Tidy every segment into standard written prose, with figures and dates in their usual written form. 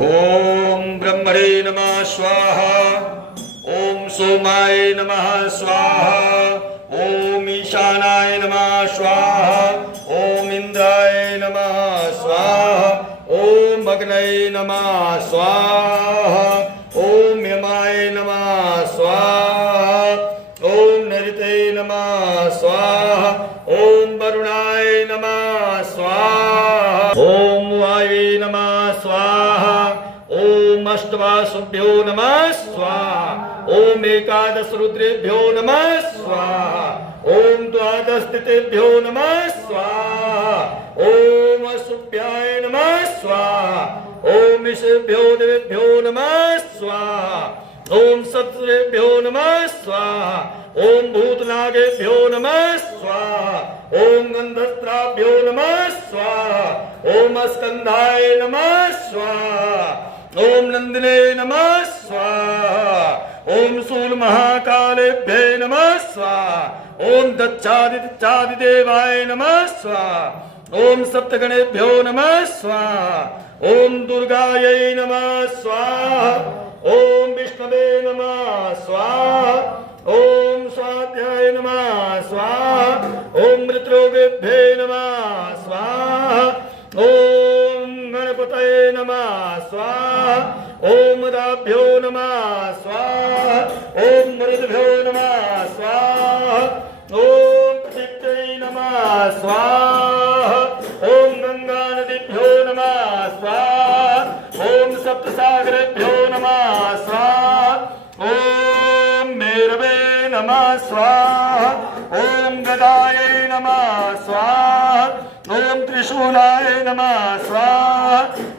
ओम ब्रह्मणे नमः स्वाहा। ओम सोमाय नमः स्वाहा। ओम ईशानाय नमः स्वाहा। ओम इंद्राय नमः स्वाहा। ओम अग्नये नमः स्वाहा। ओम यमाय नमः स्वाहा। ओम नृते नमः स्वाहा। ओम वरुणाय नमः स्वाहा। ओम वाये नमः स्वाहा। ओम अष्टवासुभ्यो नमः स्वाहा। ओम एकादश रुद्रेभ्यो नमः स्वाहा। ओम द्वादश तिथेभ्यो नमः स्वाहा। ओम अशुभ्याय नमः स्वाहा। ओम ईशेभ्यो देवेभ्यो नमः स्वाहा। ओम सत्सुरेभ्यो नमः स्वाहा। ओम भूतनागेभ्यो नमः स्वाहा। ओम गंधस्त्राभ्यो नमः स्वाहा। ओम स्कंधाय नमः स्वाहा। ओम नंदिने नमः स्वाहा। ओम शूल महाकालेभ्ये नमः स्वाहा। ओम दच्छादिदेवाय नमः स्वाहा। ओम सप्तगणेभ्यो नमः स्वाहा। ओम दुर्गायै नमः स्वाहा। ओम विष्णवे नमः स्वाहा। ओम स्वाध्याय नमः स्वाहा। ओम मृत्रोगेभ्ये नमः स्वाहा। ओम गणपतये नमः स्वाहा। ओम दाभ्यो नमः स्वाहा। ओम मृदभ्यो नमः स्वाहा। ओम प्रदीप्तये नमः स्वाहा। ओम गंगा नदीभ्यो नमः स्वाहा। ओम सप्तसागरेभ्यो नमः स्वाहा। ओम मेरवे नमः स्वाहा। ओम गदायै नमः स्वाहा। ओम त्रिशूलाय नमः स्वाहा।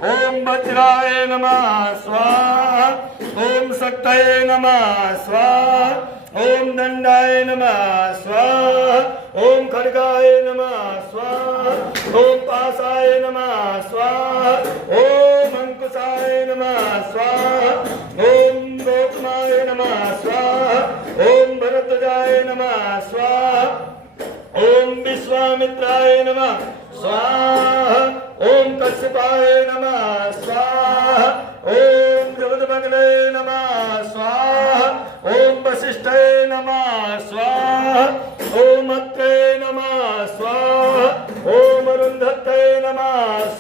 ओम वज्राय नमः स्वाहा। ओम शक्तये नमः स्वाहा। ओम दंडाय नमः स्वाहा। ओम खड्गाय नमः स्वाहा। ओम पाशाय नमः स्वाहा। ओम अंकुशाय नमः स्वाहा। ओम गौतमाय नमः स्वाहा। ओम भरद्वाजाय नमः स्वाहा। ओम विश्वामित्राय नमः स्वाहा। ओम कश्यपाय नमः स्वाहा। ओम जगदमग्ने नमः स्वाहा। ओम वसिष्ठये नमः स्वाहा। ओम अत्रे नमः स्वाहा। ओम अरुन्धत्यै नमः